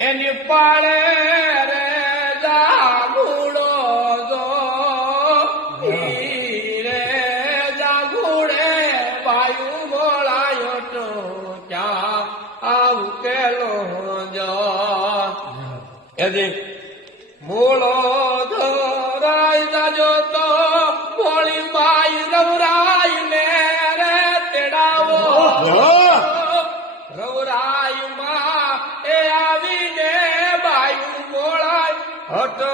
એની પાળે રે જાગુડો જો રે જાગુડે વાયુ બોલાયો તો ક્યાં આવું કેલો જો એથી મૂળો ધરાઈ જાજો તો ભોળી બાઈ રવરાઈ ને રે તેડાવો રવરાઈ માં એ આવીને બાયું બોલાય હટો